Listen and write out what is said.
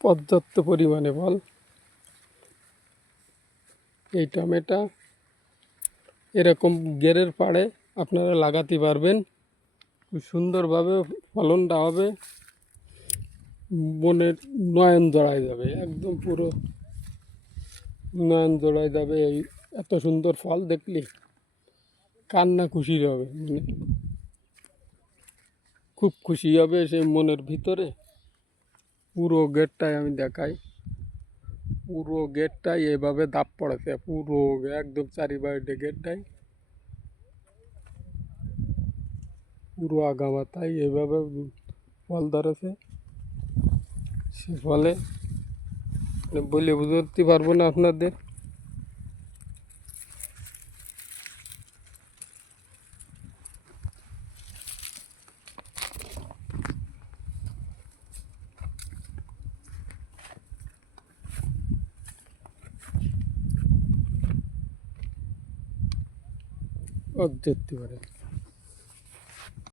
পর্যাপ্ত পরিমাণে ফল। এই টমেটো এরকম গেরের পাড়ে আপনারা লাগাতে পারবেন, খুব সুন্দরভাবে ফলনটা হবে, মনের নয়ন জড়ায় যাবে, একদম পুরো নয়ন জড়ায় যাবে। এই এত সুন্দর ফল দেখলে কার না খুশি হবে, মানে খুব খুশি হবে সেই মনের ভিতরে। পুরো গেটটাই আমি দেখাই, পুরো গেটটাই এভাবে ধাপ পড়েছে, পুরো একদম চারিবাড়িতে গেটটাই পুরো আগামাথায় এভাবে ফল ধরেছে। সে ফলে বলে বুঝতে পারবো না আপনাদের। ধরতে পারে।